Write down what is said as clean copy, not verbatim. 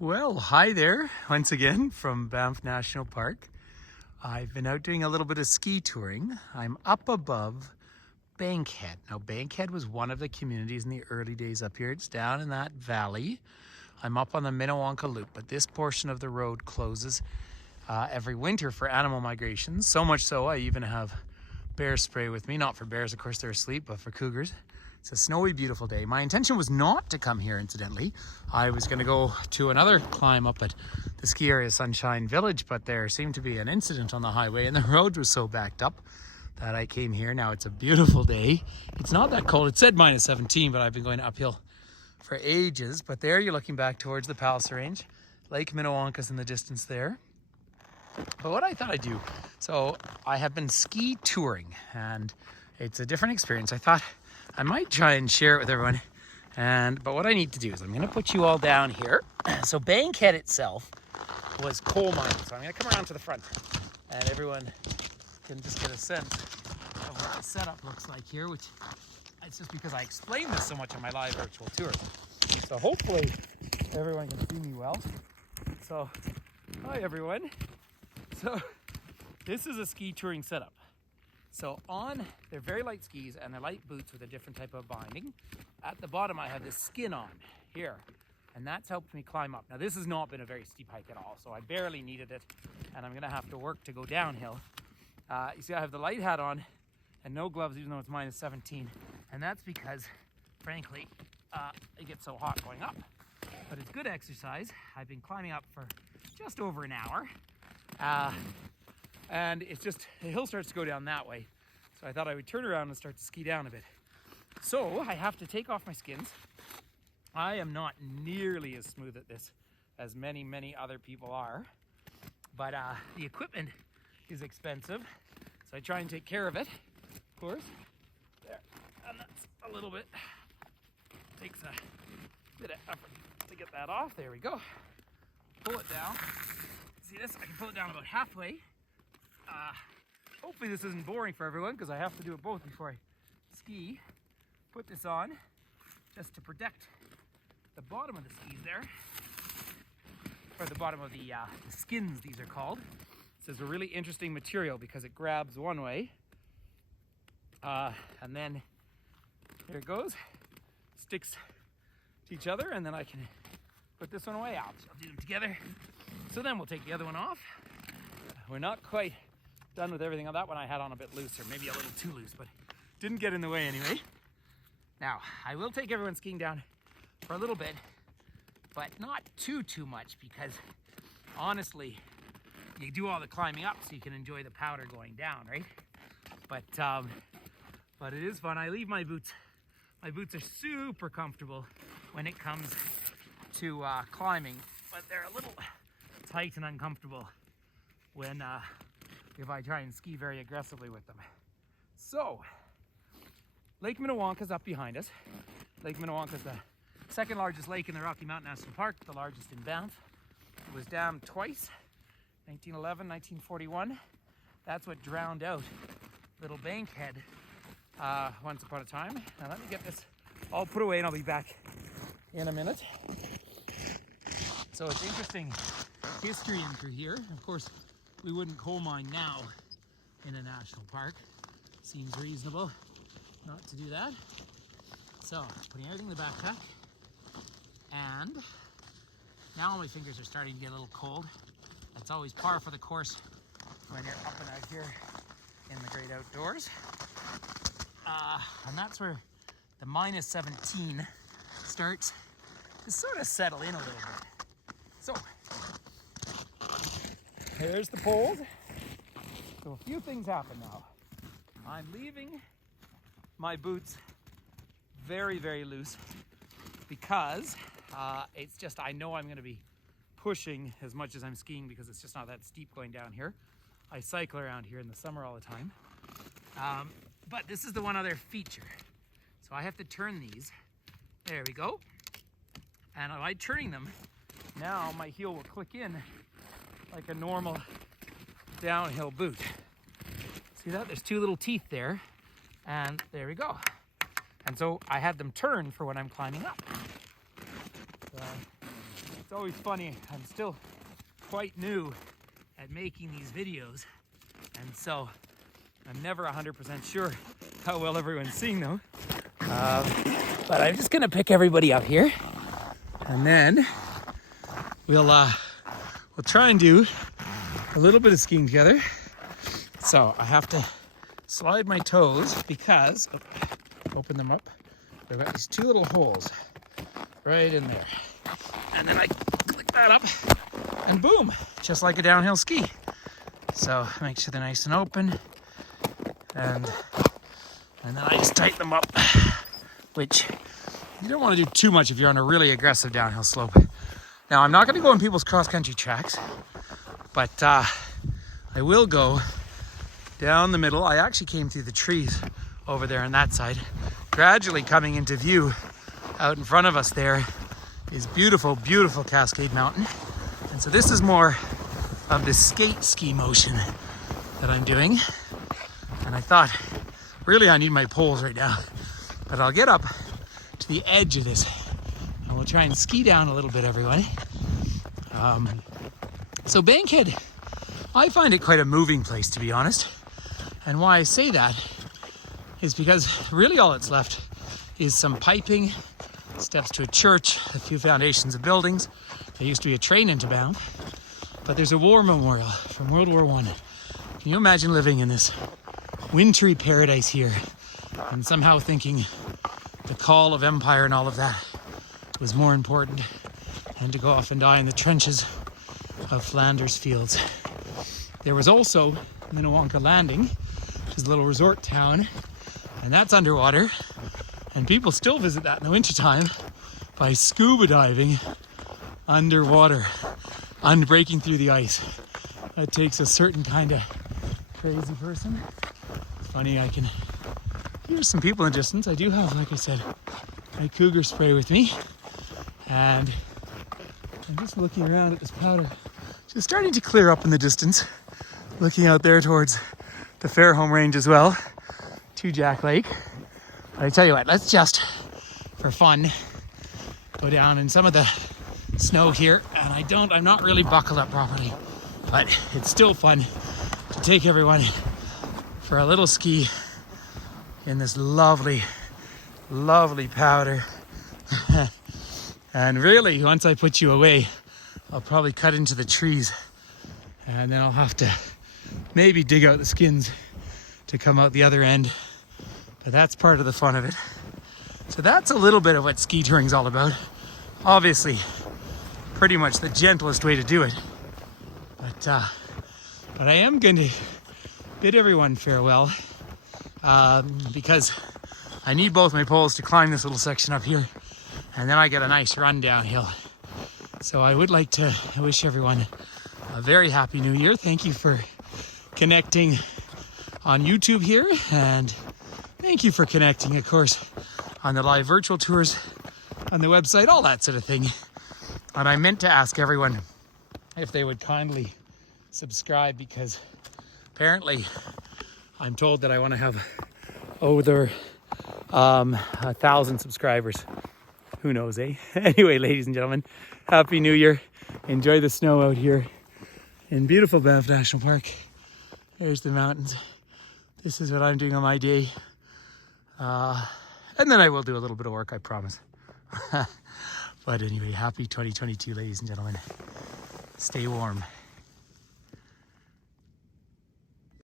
Well, hi there once again from Banff National Park. I've been out doing a little bit of ski touring. I'm up above Bankhead. Now, Bankhead was one of the communities in the early days up here. It's down in that valley. I'm up on the Minnewanka Loop, but this portion of the road closes every winter for animal migrations. So much so, I even have bear spray with me. Not for bears, of course, they're asleep, but for cougars. It's a snowy, beautiful day. My intention was not to come here, incidentally. I was going to go to another climb up at the ski area Sunshine Village, but there seemed to be an incident on the highway and the road was so backed up that I came here. Now it's a beautiful day. It's not that cold. It said minus 17, but I've been going uphill for ages. But there you're looking back towards the Palliser Range. Lake Minnewanka's in the distance there. But what I thought I'd do, so I have been ski touring and it's a different experience. I thought I might try and share it with everyone. But what I need to do is I'm going to put you all down here. So Bankhead itself was coal mining. So I'm going to come around to the front and everyone can just get a sense of what the setup looks like here, which it's just because I explained this so much on my live virtual tours. So hopefully everyone can see me well. So hi everyone. So this is a ski touring setup. So they're very light skis and they're light boots with a different type of binding. At the bottom I have this skin on here, and that's helped me climb up. Now this has not been a very steep hike at all, so I barely needed it, and I'm gonna have to work to go downhill. You see I have the light hat on and no gloves even though it's minus 17, and that's because, frankly, it gets so hot going up. But it's good exercise. I've been climbing up for just over an hour. And it's just, the hill starts to go down that way. So I thought I would turn around and start to ski down a bit. So I have to take off my skins. I am not nearly as smooth at this as many other people are. But the equipment is expensive. So I try and take care of it, of course. There, and that's a little bit, takes a bit of effort to get that off. There we go. Pull it down. See this? I can pull it down about halfway. Hopefully this isn't boring for everyone because I have to do it both before I ski. Put this on just to protect the bottom of the skis there, or the bottom of the skins, these are called. This is a really interesting material because it grabs one way, and then here it goes, sticks to each other, and then I can put this one away. I'll do them together. So then we'll take the other one off. We're not quite done with everything on that one. I had on a bit loose, or maybe a little too loose, but didn't get in the way anyway. Now, I will take everyone skiing down for a little bit, but not too much, because honestly, you do all the climbing up so you can enjoy the powder going down, right? But it is fun. I leave my boots. My boots are super comfortable when it comes to climbing, but they're a little tight and uncomfortable when if I try and ski very aggressively with them. So Lake Minnewanka's up behind us. Lake Minnewanka's the second largest lake in the Rocky Mountain National Park, the largest in Banff. It was dammed twice, 1911, 1941. That's what drowned out little Bankhead once upon a time. Now let me get this all put away and I'll be back in a minute. So it's interesting history in through here. Of course, we wouldn't coal mine now in a national park. Seems reasonable not to do that. So, putting everything in the backpack. And now my fingers are starting to get a little cold. That's always par for the course when you're up and out here in the great outdoors. And that's where the minus 17 starts to sort of settle in a little bit. So, there's the poles. So a few things happen now. I'm leaving my boots very loose because it's just, I know I'm going to be pushing as much as I'm skiing because it's just not that steep going down here. I cycle around here in the summer all the time. But this is the one other feature. So I have to turn these. There we go. And by turning them, now my heel will click in like a normal downhill boot. See that? There's two little teeth there, and there we go. And so I had them turn for when I'm climbing up. It's always funny. I'm still quite new at making these videos, and so I'm never 100% sure how well everyone's seeing them. But I'm just gonna pick everybody up here, and then we'll try and do a little bit of skiing together. So I have to slide my toes because, open them up. They've got these two little holes right in there. And then I click that up and boom, just like a downhill ski. So make sure they're nice and open. And then I just tighten them up, which you don't want to do too much if you're on a really aggressive downhill slope. Now, I'm not going to go on people's cross-country tracks, but I will go down the middle. I actually came through the trees over there on that side. Gradually coming into view out in front of us there is beautiful, beautiful Cascade Mountain. And so this is more of the skate ski motion that I'm doing. And I thought, really I need my poles right now, but I'll get up to the edge of this and we'll try and ski down a little bit, everybody. So Bankhead, I find it quite a moving place, to be honest. And why I say that is because really all that's left is some piping, steps to a church, a few foundations of buildings. There used to be a train into Banff, but there's a war memorial from World War I. Can you imagine living in this wintry paradise here and somehow thinking the call of empire and all of that was more important than to go off and die in the trenches of Flanders fields? There was also Minnewanka Landing, which is a little resort town, and that's underwater, and people still visit that in the wintertime by scuba diving underwater and breaking through the ice. That takes a certain kind of crazy person. It's funny, I can hear some people in the distance. I do have, like I said, my cougar spray with me, and I'm just looking around at this powder. It's starting to clear up in the distance, looking out there towards the Fairholme Range as well, to Jack Lake. But I tell you what, let's just, for fun, go down in some of the snow here. And I'm not really buckled up properly, but it's still fun to take everyone for a little ski in this lovely, lovely powder. And really, once I put you away, I'll probably cut into the trees, and then I'll have to maybe dig out the skins to come out the other end. But that's part of the fun of it. So that's a little bit of what ski touring's all about. Obviously, pretty much the gentlest way to do it. But I am going to bid everyone farewell because I need both my poles to climb this little section up here, and then I get a nice run downhill. So I would like to wish everyone a very happy new year. Thank you for connecting on YouTube here, and thank you for connecting, of course, on the live virtual tours, on the website, all that sort of thing. And I meant to ask everyone if they would kindly subscribe, because apparently I'm told that I want to have over 1,000 subscribers. Who knows, eh? Anyway, ladies and gentlemen, Happy New Year. Enjoy the snow out here in beautiful Banff National Park. There's the mountains. This is what I'm doing on my day. And then I will do a little bit of work, I promise. But anyway, happy 2022, ladies and gentlemen. Stay warm.